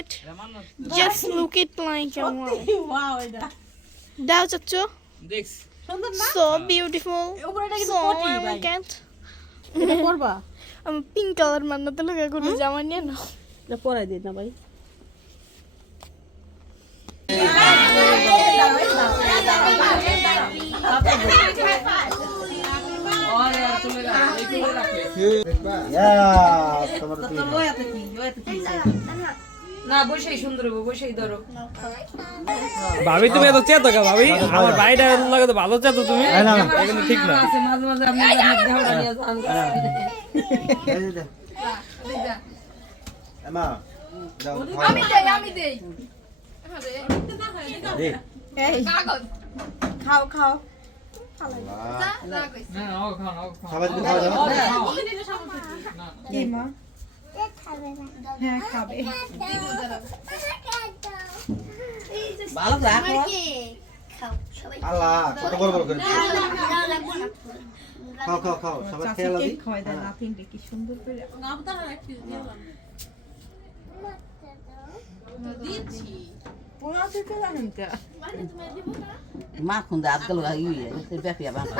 It. Just look it like a wow. Wow এটা দাও না so beautiful. উপরেটা কিন্তু so পটি ভাই। elegant এটা করবা আমি পিঙ্ক কালার মান্নাতে লাগা করে জামা নিয়ে নাও। এটা পরাই দিই না ভাই। না বসেই ভাবি তুমি এত চেতো কা ভাবি আমার ভাইটা লাগে তো ভালো চেতো তুমি? ঠিক না। আমি দেই আমি দেই। খাও খাও। ভালো রাখো আল্লাহ কত বড় বড় করে খাও খাও খাও সবাই খেয়ে চাচি খাওয়াই দেয় না নাতিনকে কি সুন্দর করে পোড়া দিতে জানেন কে মা খুন্দা আজকাল ইয়ে ব্যাপিয়া বাঁকা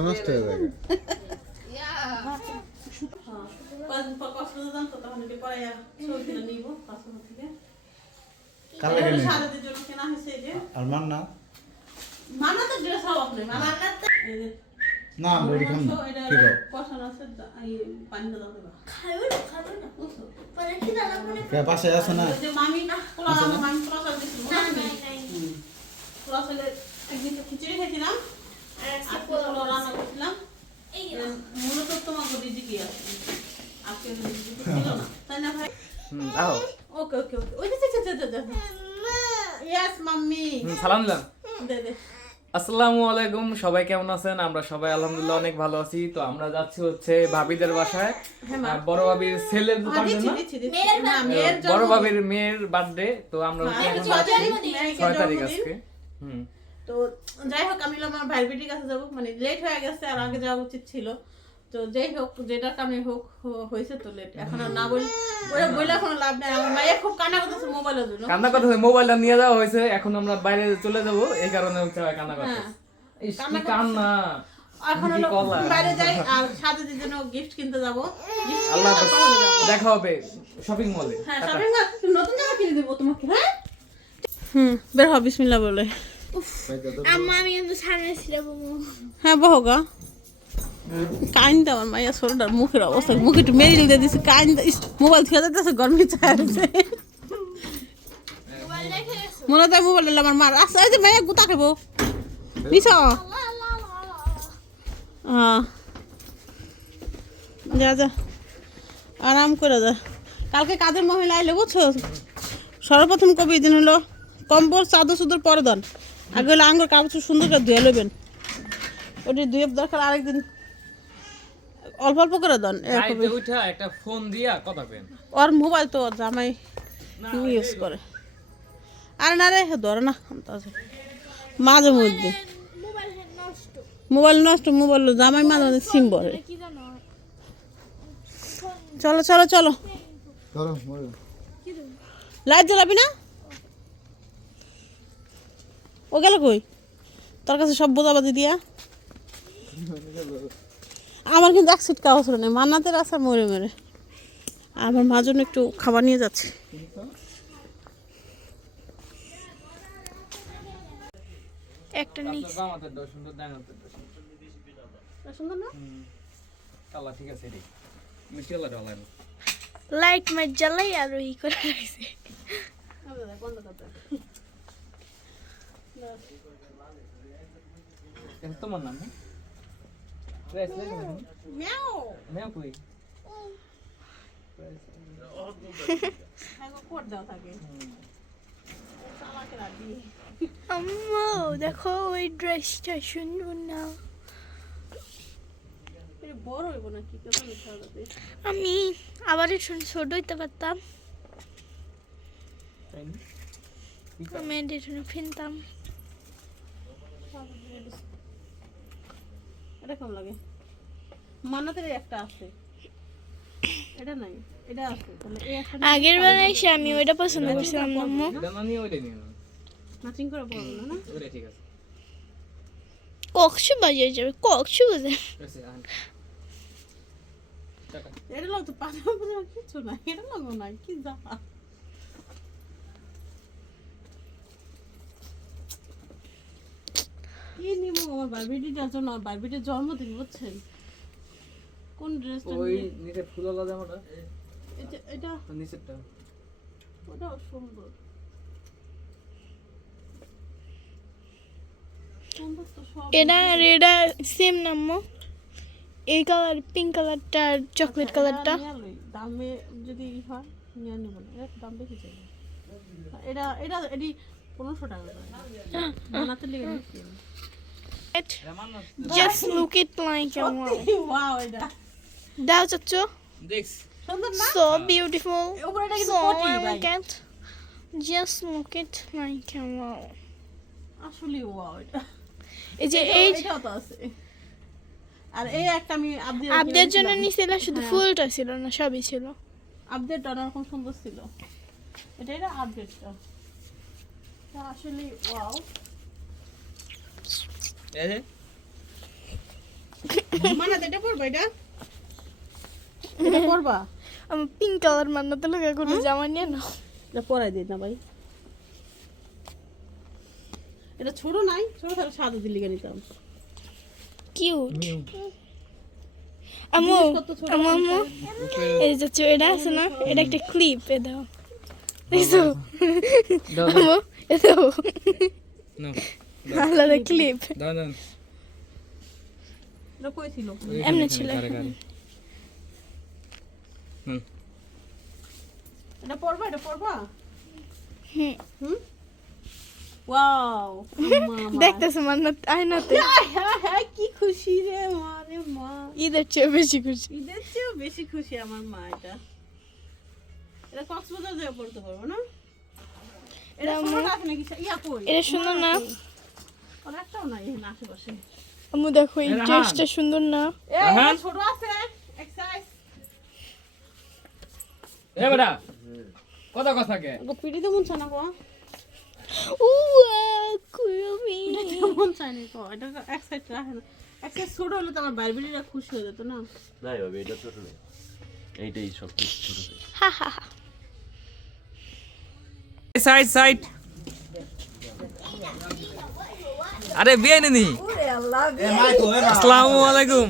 নষ্ট হয়ে যাবে কাল লাগে নি আর মান না না। বড়ি খাম না কি দাও কে পাশে আছে না? খিচুড়ি খেয়েছিলাম রান্না করছিলাম। মূলত তোমাকে দিদি কি আছে। আজকে দিদি ছিল না। তাই না ভাই? আও ওকে ওকে ওকে। ওই যে যে যে যে ইয়েস মাম্মি। সালাম দে দে। আসসালামু আলাইকুম সবাই কেমন আছেন? আমরা সবাই আলহামদুলিল্লাহ অনেক ভালো আছি। তো আমরা যাচ্ছি হচ্ছে ভাবিদের বাসায়। বড় ভাবির ছেলের হ্যাঁ, বড় ভাবির মেয়ের বার্থডে তো আমরা হ্যাঁ, ছয় তারিখ। আজকে। হুম। তো যাই হোক আমি আমার ভাইয়ের বেটির কাছে যাব। মানে লেট হয়ে গেছে আর আগে যাওয়া উচিত ছিল। তো যাই হোক যেটার কারণে হোক হয়েছে তো লেট এখন না বলি ওরা বলে কোনো লাভ নেই। আমার মায়ের খুব কান্না করতেছে মোবাইলের জন্য। কান্না কথা মোবাইলটা নিয়ে যাওয়া হয়েছে। এখন আমরা বাইরে চলে যাব। এই কারণে হচ্ছে কান্না হ্যাঁ। কান্না এখন কি হলো কলা। বাইরে যাই আর সাথে জন্য গিফট কিনতে যাব। আল্লাহ দেখা হবে শপিং মলে হ্যাঁ শপিং নতুন জামা কিনে দেবো তোমাকে হ্যাঁ? হুম বের হ বিসমিল্লাহ বলে। আম্মা আমি কিন্তু সামনে ছিলাম হ্যাঁ বহগা। কাইন্দ আমার মাইয়া শরীরটার মুখের অবস্থা, মুখে একটু মেরিল দিয়ে দিছে, কাইন্দ মোবাইল থেকে যাইতেছে, গরমে চাইছে মনে হয় মোবাইল আমার মার। আচ্ছা এই যে মাইয়া গুতা খাব। নিছ? যা যা। আরাম করে যা। কালকে কাজের মহিলা আইলে বুঝছ? সর্বপ্রথম কবি দিন হলো কম্বল, চাদর সুদর পরে দেন আগে হলো আঙ্গুর কাপড় সুন্দর করে ধুয়ে নেবেন ওটি ধুয়ে দরকার আরেকদিন অল্প অল্প করে দেন একটা ফোন দিয়া কথা পেন ওর মোবাইল তো ওর জামাই ইউজ করে? আর না রে ধরে না। মাঝে মধ্যে। মোবাইল নষ্ট মোবাইল জামাই মাঝে মাঝে সিম ভরে জানো চলো চলো চলো। চলো মরে লাইট জ্বালাবি না? ও গেল কই? তোর কাছে সব বোঝাবাজি দিয়া? আমার কিন্তু এক সিট কাগজ নেই মান্নাতের আছে মরে মরে। আমার মার জন্য একটু খাবার নিয়ে যাচ্ছে। একটা না কালা ঠিক আছে রে। মিষ্টি কালার ডালাই লাইট মাইট জ্বালাই আর ই করে রাখছে তোমার নাম রাখবি আম্মা দেখো ওই ড্রেসটা সুন্দর না। এটা বড় হইব না কি কেমন সাজাতে আমি আবার একটু ছোট হইতে পারতাম। আমি এটা ফিনতাম এটা কেমন লাগে। মান্নাতের একটা আছে। এটা নাই এটা আছে। তাহলে এই একটা আগের বার এসে আমি ওইটা পছন্দ করছিলাম না আম্মু এটা না নিয়ে ওইটাই নিয়ে নাও। ম্যাচিং করে পড়ব না না? ওইটাই ঠিক আছে। কক্সু বাজার যাবে কক্সু বাজার এটা লোক তো পাতা কিছু না এটা লোক নাই কি যা কি নিব আমার বারবিটিটার জন্য বারবিটির জন্মদিন বুঝছেন? কোন ড্রেসটা ওই নিচে ফুলওয়ালা জামাটা। এটা এটা নিচেরটা। ওটাও সুন্দর। এটা আর এটা সেম না এই কালার পিঙ্ক কালারটা আর চকলেট কালারটা দামে যদি ই হয় নিয়ে নেব না। এটা দাম বেশি চাই। এটা এটা এটি পনেরোশো টাকা বানাতে লেগে just look it like a wow wow দাও না so beautiful. So elegant. Just look it like a wow আসলে এটা এই যে এই আর এই একটা আমি আপডেট আপদের জন্য নিছিলাম শুধু ফুলটা ছিল না সবই ছিল। আপডেট অন্যরকম সুন্দর ছিল। এটা এটা আপডেটটা আসলে ওয়াও এই যে মানে এটা পড়বা এটা? এটা পড়বা আমি পিঙ্ক কালার মান্নাতে লাগা কোনো জামা নিয়ে না এটা পরাই দিই না ভাই। এটা ছোট নাই ছোট থাকলে সাদা দিল্লি নিতাম। কিউট আমু আমু এই যে এটা আছে না? এটা একটা ক্লিপ এ দাও। দেখছ? আমু এ দাও। নাও। আলাদা ক্লিপ এটা কই ছিল এমনি ছিল এটা পড়বা এটা পড়বা হুম ওয়াও দেখতেছে মান্নাত আয়নাতে হ্যাঁ হ্যাঁ কি খুশি রে মা রে মা ঈদের চেয়ে বেশি খুশি ঈদের চেয়েও বেশি খুশি আমার মা এটা এটা কক্সবাজার যেয়ে পড়তে পারব না এটা সুন্দর না আর নাই এখানে আশেপাশে? আমু দেখো এই ড্রেসটা সুন্দর না? এই ছোট আছে এক্সারসাইজ এ বেটা কত কথা কে? পিটি তো মন চায় না গো। উয়া কুরমি মন চায় না এটা এক সাইড রাখে না। এক সাইড ছোট হলে তো আমার বাইবিলিরা খুশি হয়ে যেত না। যাই হবে এটা ছোট নেই এইটাই সব কিছু ছোট হা হা হা। সাইড সাইড আরে বিয়ে নি? এ মাইকো এ মা আসসালামু আলাইকুম।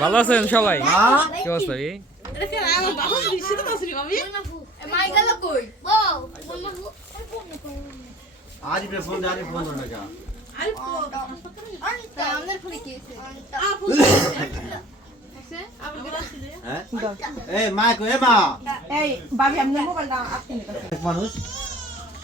ভালো আছেন সবাই? কি অবস্থা হ্যাঁ? মানুষ?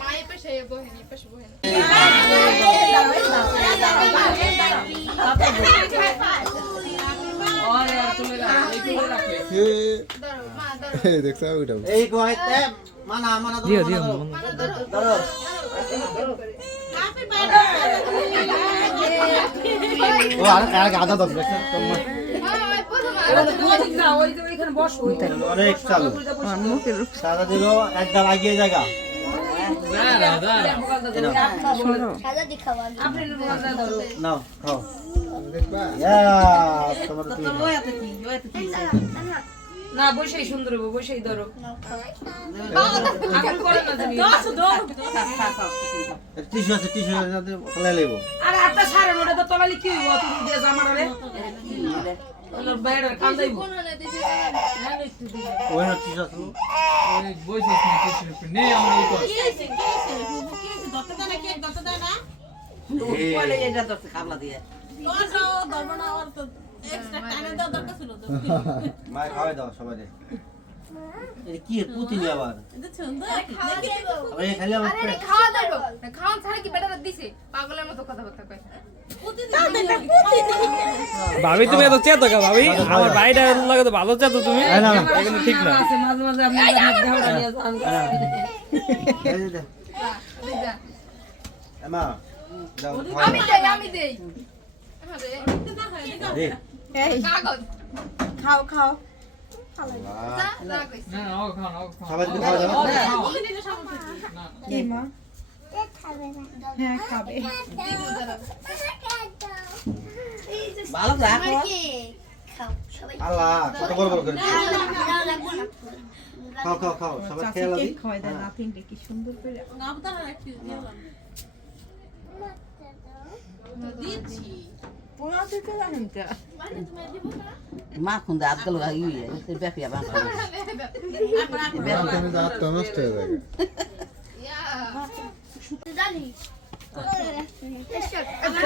মায়ের পাশে বহেন এই পাশে বহেন। দেখছ ওইটা এই মানা মানা দিও দিও ধরো ও আর গাদা দেখছ তোমার। অনেক চালু। সাদা দিল একটা লাগিয়ে জায়গা। ইয়া না বসেই সুন্দর বসেই ধরো আছে কি আবার? খাওয়া খাওয়া ছাড়া কি বেটারা দিছে? পাগলের মতো কথাবার্তা কয়। ভাবি তুমি এত চেতো কা ভাবি? আমার ভাইটা লাগে তো ভালো চেতো তুমি? ঠিক না। মাঝে মাঝে আমি দেই আমি দেই। খাও খাও। যা যা না না ও খাও ও খাও সবাই যদি খাওয়া যাবে? কি মা? হ্যাঁ খাবে। ভালো রাখো। আল্লাহ কত বড় বড় করে। খাও খাও খাও সবাই খেয়ে লাবি। খাওয়াই কি সুন্দর করে। তো মা আবার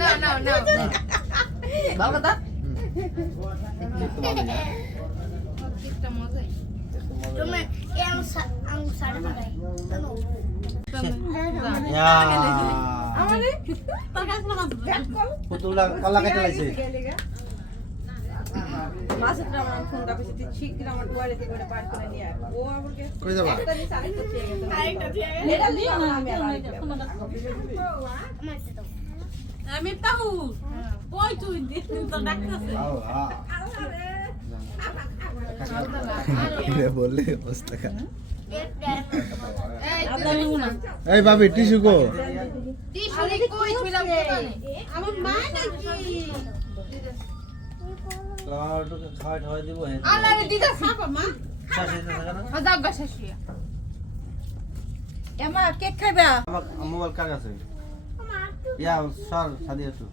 না না না ভালো কথা কিটা ইয়া আমারে তোর কাছে না মাছ পুতুলা কলা কেটে লাইছে আমি তাহু কই তুই দিন তো ডাকতেছে আও হ্যাঁ এই বাবি টিস্যু কো। কেক খাইবা? মোবাইল কার আছে ইয়া সর সাদি একটু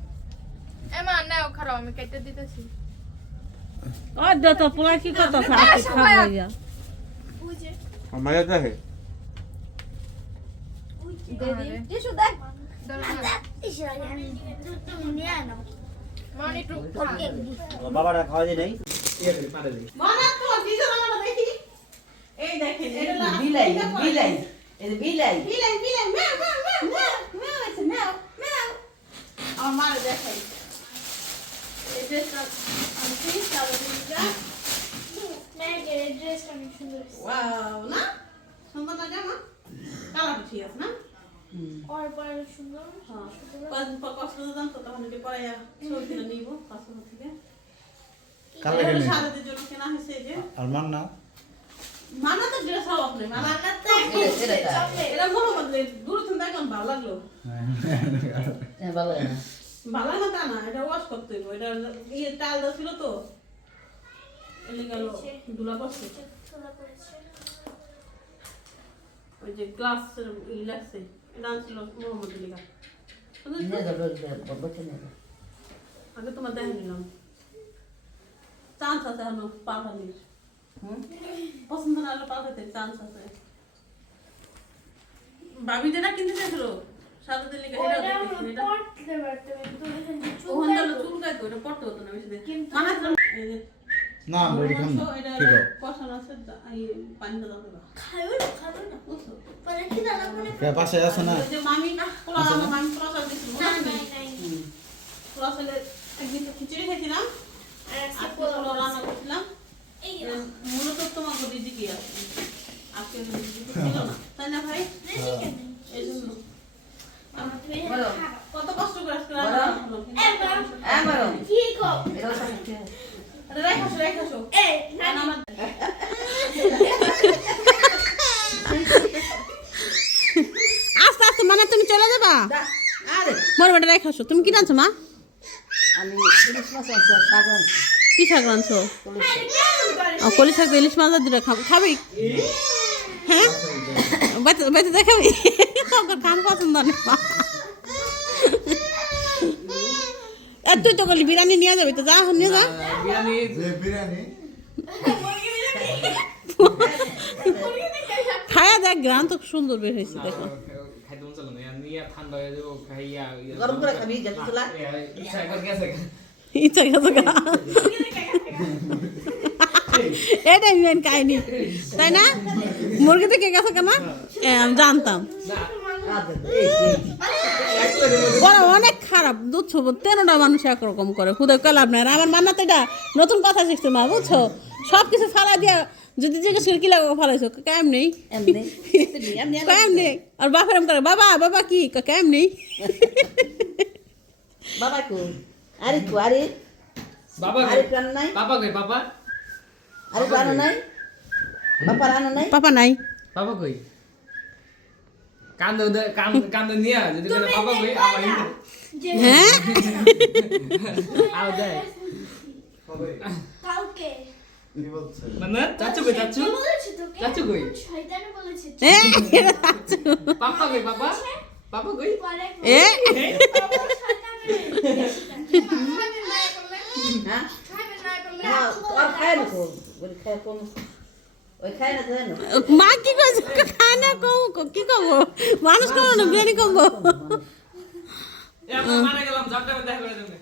এমা নাও খারাপ আমি কেটে দিতেছি। ও যত পোলা কি কত খাওয়া আমার এটা হে টিস্যু দেখ মানে একটু বাবাটা খাওয়াই দেই নাই মানা তো দিছো না দেখি এই দেখেন এটা না বিলাই বিলাই এই বিলাই বিলাই বিলাই ম্যাও ম্যাও ম্যাও ম্যাও ম্যাও আছে ম্যাও ম্যাও আমার মা দেখাই এই ড্রেসটা আমি ঠিক চালো দিলা ওয়াও না সুন্দর না জামা কালারটা ঠিক আছে না হ্যাঁ কদিন পর কষ্ট দিতাম তো তখন এটি পরে ছবিটা নিব কাস্টমার থেকে এটা কেন সারাদের জন্য কেনা হয়েছে যে আর মান না মানা তো ড্রেস হওয়া আপনি মানা এটা মোহাম্মদ দূর থেকে দেখলাম ভালো লাগল ভালো ভালো না তা না এটা ওয়াশ করতে হইব এটা ইয়ে টাল দা ছিল তো এলে গেল দুলা পড়ছে ওই যে গ্লাস ই লাগছে এটা আনছিল মোহাম্মদ লিগা আগে তোমার দেখে নিলাম চান্স আছে এখনও পাল্টানির পছন্দ না হলে পাল্টাতে চান্স আছে ভাবি যেটা কিনতে চাইছিল লিগা এটা পড়তে হতো না বেশি দিন না বড়ি খাম না। এটা ঠিক আছে। কষানো আছে দা- এই পানিটা দাও না বুঝছ? কে পাশে আছে না? আমার খিচুড়ি খেয়েছিলাম রান্না করছিলাম। মূলত তোমাকে দিদি কি আছে। আজকে দিদি ছিল না। তাই না ভাই এই জন্য কত কষ্ট করে আজকে রান্না হলো রেখাসো রেখাসো আমার আস্তে আস্তে মানে তুমি চলে না আরে মোর বেটা রেখে আসো। তুমি কি রাঁধছো মা? আমি ইলিশ মাছ আনছি আর শাক আনছি। কি শাক রাঁধছো কলি শাক ইলিশ মাছ আর দিলে খাব। খাবি? হ্যাঁ? বেঁচে বেঁচে দেখাবি ওকে খান পছন্দ আর তুই তো বলি বিরিয়ানি নিয়ে যাবি তো যা নিয়ে যা। খায়া দেখ গ্রাম তো সুন্দর বের হয়েছে দেখো। চলো ঠান্ডা হয়ে যাব খাইয়া গরম করে খাবি জানি তোলা ইচ্ছা গেছে। ইচ্ছা গেছে এটাই মেন কাহিনি তাই না? মুরগি থেকে গেছে কেন? আমি জানতাম। ওরা অনেক খারাপ দুধ তেরোটা মানুষ একরকম করে। খুদে কলাম না আর আমার মান্না তো এটা নতুন কথা শিখছে মা বুঝছ? সব কিছু ফালা দিয়া যদি জিজ্ঞেস করে কি লাগবে ফালাইছো কেম নেই? কেম নেই। আর বাপের এম করে বাবা বাবা কি? কেম নেই? বাবা কো? আরে কো আরে? বাবা আরে প্রাণ নাই? পাপা কই পাপা আরে প্রাণ নাই? বাবা রান নাই? পাপা নাই। পাপা কই? কান্দ কান্দ কান্দ নিয়া যদি কোনো পাপা কই ইন্দে। হ্যাঁ? আও দে কালকে মানে? হ্যাঁ? মা কি কম কি কম? মানুষ কম না বিরিয়ানি কম? মারা গেলাম জানতে দেখা করে দেবে।